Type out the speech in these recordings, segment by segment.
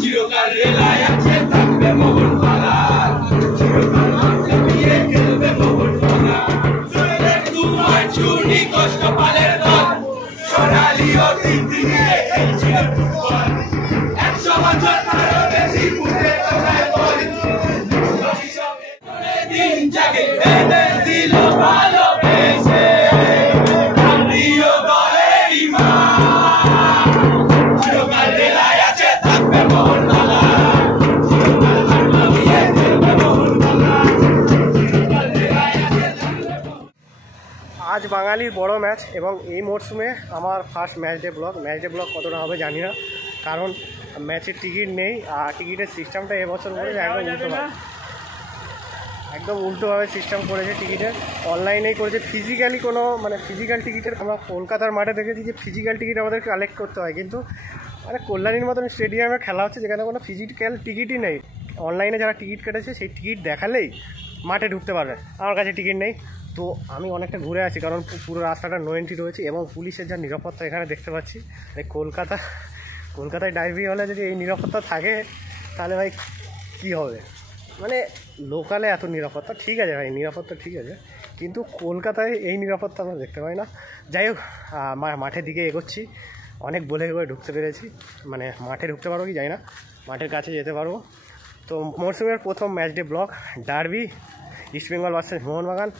চিরকাল রেলায় আছে থাকবে মোহনবাগান, চিরকাল মাঠে গিয়ে খেলবে মোহনবাগান। তোমার চুনি কষ্ট পালের দল সোনালি অতীত নিয়ে খেলছিল ফুটবল, 100 বছর তারও বেশি ফুটে তোলায় বল। দিন জাগে ভেবে দিল ভালোবেসে প্রিয় দলেরই মা, চিরকাল রেলায় আছে থাকবে মোহনবাগান, চিরকাল মাঠে গিয়ে খেলবে মোহনবাগান, চিরকাল রেলায় আছে থাকবে। আজ বাঙালির বড় ম্যাচ এবং এই মরশুমে আমার first match day blog. Match day blog কতটা হবে জানি না, কারণ ম্যাচের টিকিট নেই আর টিকিটের সিস্টেমটা এবছর করেছে একদম উল্টোভাবে সিস্টেম করেছে। টিকিটের অনলাইনেই করেছে, ফিজিক্যালি কোনো মানে ফিজিক্যাল টিকিটের আমরা কলকাতার মাঠে দেখেছি যে ফিজিক্যাল টিকিট আমাদের কালেক্ট করতে হয়, কিন্তু মানে কল্যাণীর মতন স্টেডিয়ামে খেলা হচ্ছে যেখানে কোনো ফিজিক্যাল টিকিটই নেই। অনলাইনে যারা টিকিট কেটেছে সেই টিকিট দেখালেই মাঠে ঢুকতে পারবে, আমার কাছে টিকিট নেই। তো আমি অনেকটা ঘুরে আসি কারণ পুরো রাস্তাটা নো এন্ট্রি রয়েছে এবং পুলিশের যা নিরাপত্তা এখানে দেখতে পাচ্ছি। এই কলকাতায় ডার্বি হলে যদি এই নিরাপত্তা থাকে তাহলে ভাই কী হবে। মানে লোকালে এত নিরাপত্তা ঠিক আছে ভাই, নিরাপত্তা ঠিক আছে, কিন্তু কলকাতায় এই নিরাপত্তা আমরা দেখতে পাই না। যাই হোক, মাঠের দিকে এগোচ্ছি, অনেক বলে ঢুকতে পেরেছি, মানে মাঠে ঢুকতে পারবো কি জানি না, মাঠের কাছে যেতে পারবো। তো মরশুমের প্রথম match day blog, derby East Bengal versus Mohun Bagan.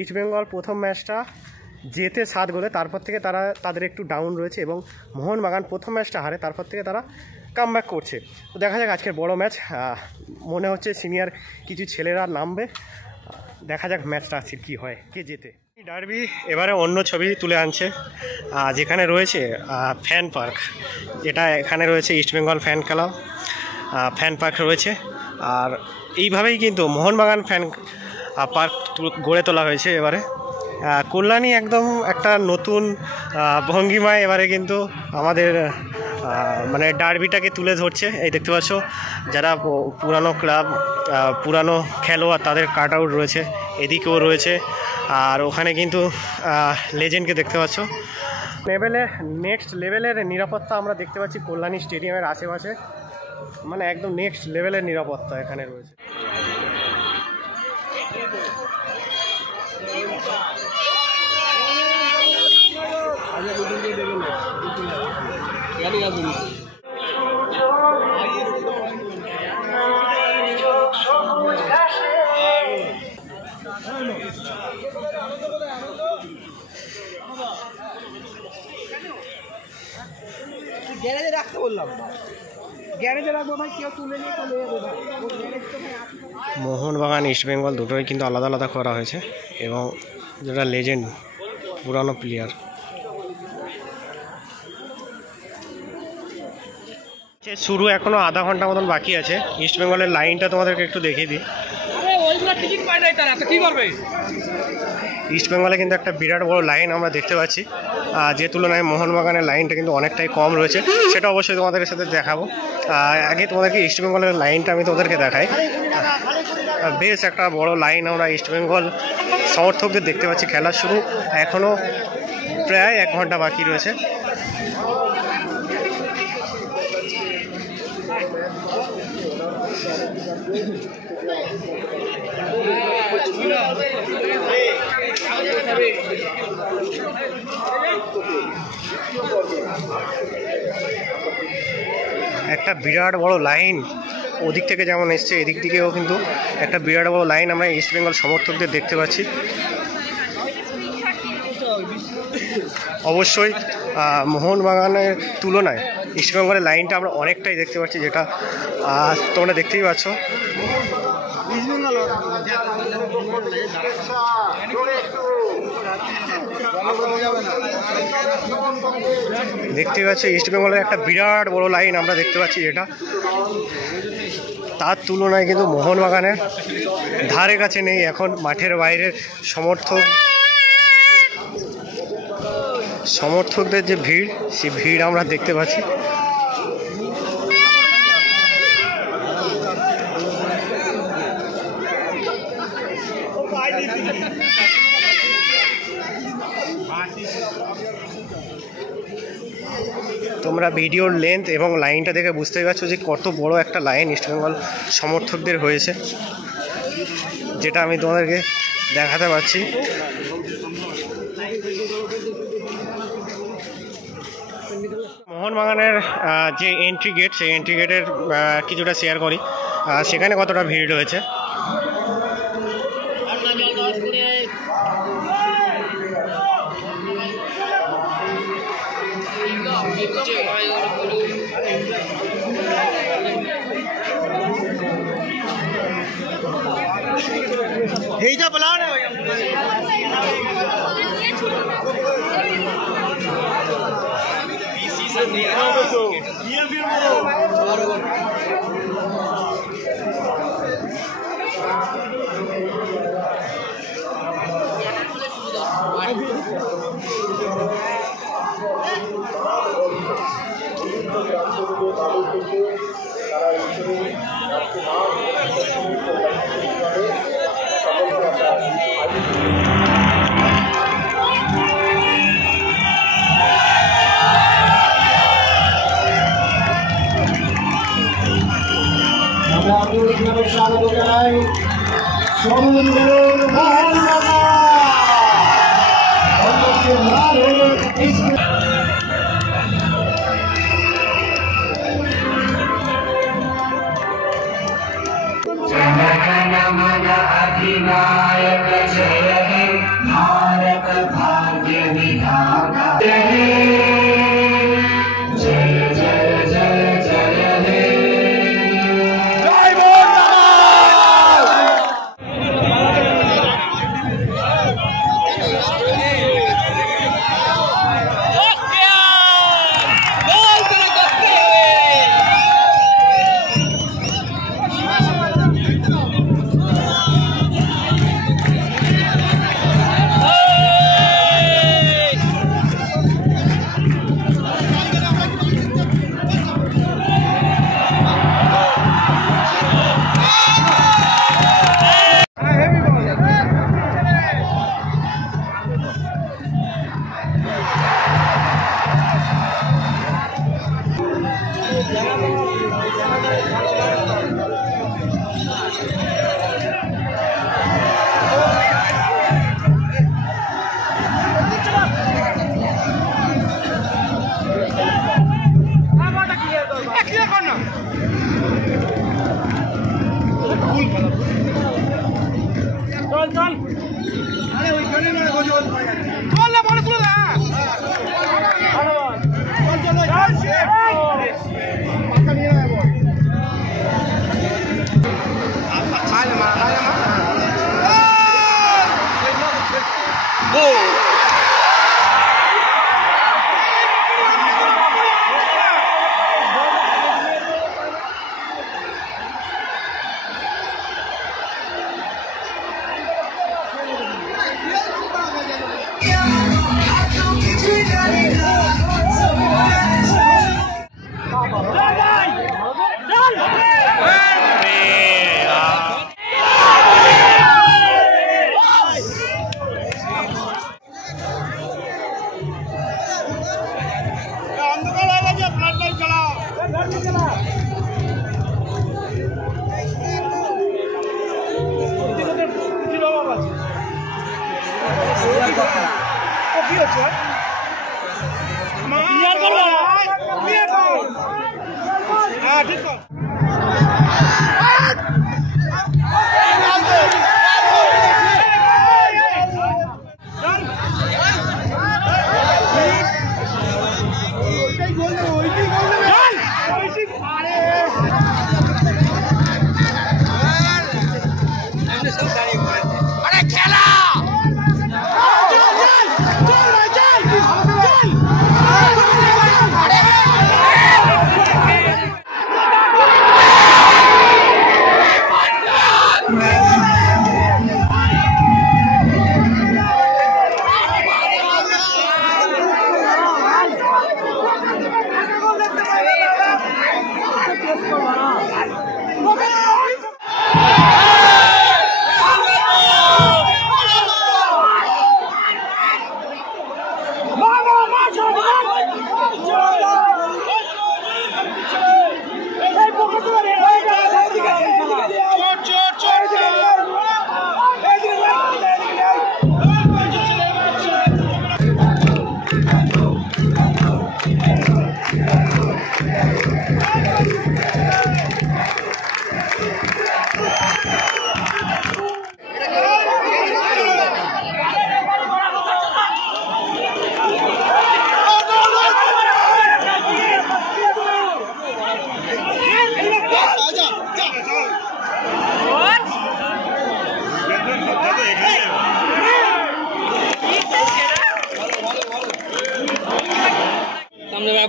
East Bengal প্রথম ম্যাচটা জেতে 7 গোলে, তারপর থেকে তাদের একটু ডাউন রয়েছে এবং মোহনবাগান প্রথম ম্যাচটা হারে, তারপর থেকে তারা কামব্যাক করছে। তো দেখা যাক আজকের বড় ম্যাচ, মনে হচ্ছে সিনিয়র কিছু ছেলেরা নামবে, দেখা যাক ম্যাচটা আজকে কী হয়, কে জেতে। ডার্বি এবারে অন্য ছবি তুলে আনছে, যেখানে রয়েছে ফ্যান পার্ক, যেটা এখানে রয়েছে East Bengal fan club fan park রয়েছে। আর এইভাবেই কিন্তু মোহনবাগান ফ্যান পার্ক গড়ে তোলা হয়েছে এবারে। কল্যাণী একদম একটা নতুন ভঙ্গিমায় এবারে কিন্তু আমাদের মানে ডার্বিটাকে তুলে ধরছে। এই দেখতে পাচ্ছ যারা পুরানো ক্লাব পুরানো খেলোয়াড় তাদের কাট আউট রয়েছে, এদিকেও রয়েছে, আর ওখানে কিন্তু লেজেন্ডকে দেখতে পাচ্ছ। নেক্সট লেভেলের নিরাপত্তা আমরা দেখতে পাচ্ছি কল্যাণী স্টেডিয়ামের আশেপাশে, মানে একদম নেক্সট লেভেলের নিরাপত্তা এখানে রয়েছে। গ্যারেজে রাখতে বললাম, গ্যারেজে রাখবো ভাই, কেউ তুলে নিয়ে চলে যাবে ভাই। মোহনবাগান ইস্টবেঙ্গল দুটোই কিন্তু আলাদা আলাদা করা হয়েছে এবং যেটা লেজেন্ড পুরানো প্লেয়ার। শুরু এখনো আধা ঘন্টা মতন বাকি আছে। ইস্টবেঙ্গলের লাইনটা তোমাদেরকে একটু দেখিয়ে দিই। ইস্টবেঙ্গলে কিন্তু একটা বিরাট বড় লাইন আমরা দেখতে পাচ্ছি, যে তুলনায় মোহনবাগানের লাইনটা কিন্তু অনেকটাই কম রয়েছে, সেটা অবশ্যই তোমাদের সাথে দেখাবো। আগে তোমাদেরকে ইস্টবেঙ্গলের লাইনটা আমি তোমাদেরকে দেখাই। বেশ একটা বড় লাইন আমরা ইস্টবেঙ্গল সমর্থকদের দেখতে পাচ্ছি। খেলা শুরু এখনও প্রায় 1 ঘন্টা বাকি রয়েছে। একটা বিরাট বড় লাইন ওদিক থেকে যেমন এসছে, এদিক থেকেও কিন্তু একটা বিরাট বড় লাইন আমরা ইস্টবেঙ্গল সমর্থকদের দেখতে পাচ্ছি। অবশ্যই মোহনবাগানের তুলনায় ইস্টবেঙ্গলের লাইনটা আমরা অনেকটাই দেখতে পাচ্ছি, যেটা তোমরা দেখতেই পাচ্ছ। দেখতেই পাচ্ছ ইস্টবেঙ্গলের একটা বিরাট বড় লাইন আমরা দেখতে পাচ্ছি, যেটা তার তুলনায় কিন্তু মোহনবাগানের ধারে কাছে নেই। এখন মাঠের বাইরের সমর্থকদের যে ভিড়, সেই ভিড় আমরা দেখতে পাচ্ছি। তো তোমরা ভিডিওর লেন্থ এবং লাইনটা দেখে বুঝতেই পারছো যে কত বড় একটা লাইন ইস্টবেঙ্গল সমর্থকদের হয়েছে, যেটা আমি তোমাদেরকে দেখাতে পারছি। মোহনবাগানের যে এন্ট্রি গেট, সেই এন্ট্রি গেটের কিছুটা শেয়ার করি, সেখানে কতটা ভিড় রয়েছে। এইটা বলাও না স্বাগত জানাই अधिनायक जय हे भारत भाग्य विधाता जय जय जय जय हे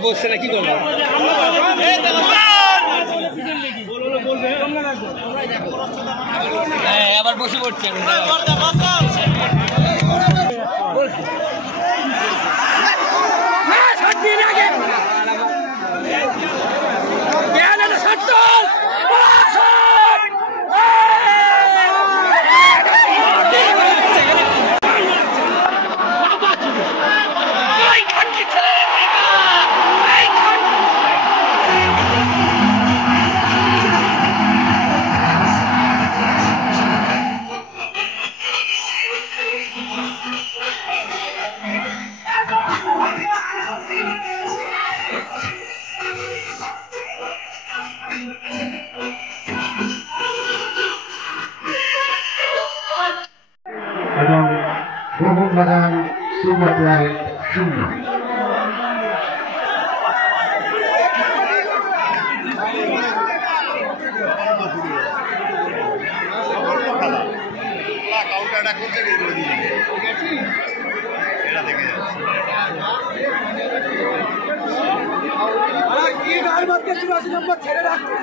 বসছে না কি করবো আবার বসে পড়ছে এবং মোহনবাগান সুপার পয়েন্ট 0। ছেড়ে রাখতে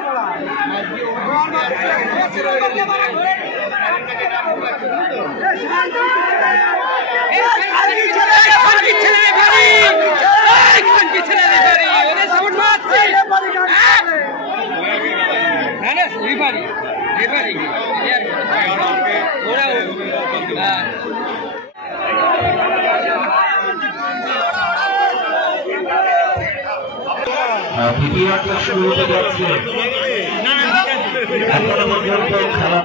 দ্বিতীয়ার্ধ শুরু হতে যাচ্ছে। এখনো পর্যন্ত খেলা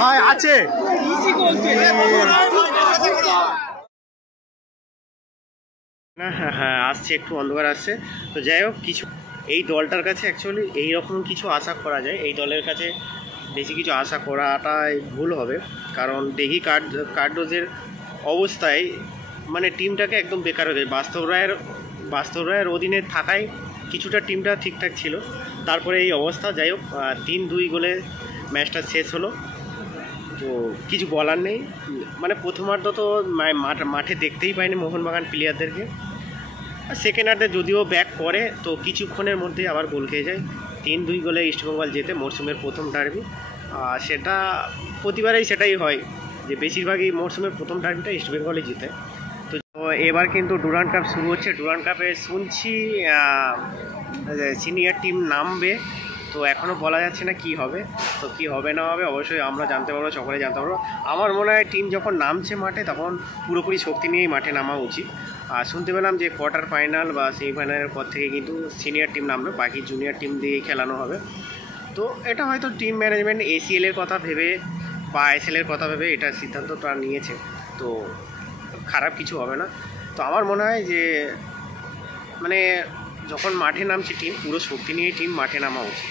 ভাই আছে না, হ্যাঁ আসছে, একটু অন্ধকার আসছে। তো যাই হোক, কিছু এই দলটার কাছে অ্যাকচুয়ালি এইরকম কিছু আশা করা যায়। এই দলের কাছে বেশি কিছু আশা করাটাই ভুল হবে, কারণ দেখি কার্ডোজের অবস্থায় মানে টিমটাকে একদম বেকার হয়ে যায়। বাস্তব রায়ের অধীনে থাকায় কিছুটা টিমটা ঠিকঠাক ছিল, তারপরে এই অবস্থা। যাই হোক 3-2 গোলে ম্যাচটা শেষ হলো। তো কিছু বলার নেই, মানে প্রথমার্ধ তো মাঠে দেখতেই পাইনি মোহনবাগান প্লেয়ারদেরকে। আর সেকেন্ডার্ধে যদিও ব্যাক করে তো কিছুক্ষণের মধ্যেই আবার গোল খেয়ে যায়। 3-2 গোলে ইস্টবেঙ্গল জেতে মরশুমের প্রথম ডার্বি। সেটা প্রতিবারেই সেটাই হয় যে বেশিরভাগই মরশুমের প্রথম ডার্বিটা ইস্টবেঙ্গলই জিতে। তো এবার কিন্তু ডুরান্ড কাপ শুরু হচ্ছে। ডুরান্ড কাপে শুনছি সিনিয়র টিম নামবে, তো এখনও বলা যাচ্ছে না কি হবে। তো কি হবে না হবে অবশ্যই আমরা জানতে পারবো, সকলে জানতে পারবো। আমার মনে হয় টিম যখন নামছে মাঠে তখন পুরোপুরি শক্তি নিয়েই মাঠে নামা উচিত। আর শুনতে পেলাম যে কোয়ার্টার ফাইনাল বা সেমিফাইনালের পর থেকে কিন্তু সিনিয়র টিম নামবে, বাকি জুনিয়র টিম দিয়েই খেলানো হবে। তো এটা হয়তো টিম ম্যানেজমেন্ট ACL-এর কথা ভেবে বা ISL-এর কথা ভেবে এটা সিদ্ধান্তটা নিয়েছে, তো খারাপ কিছু হবে না। তো আমার মনে হয় যে মানে যখন মাঠে নামছে টিম পুরো শক্তি নিয়ে টিম মাঠে নামা উচিত।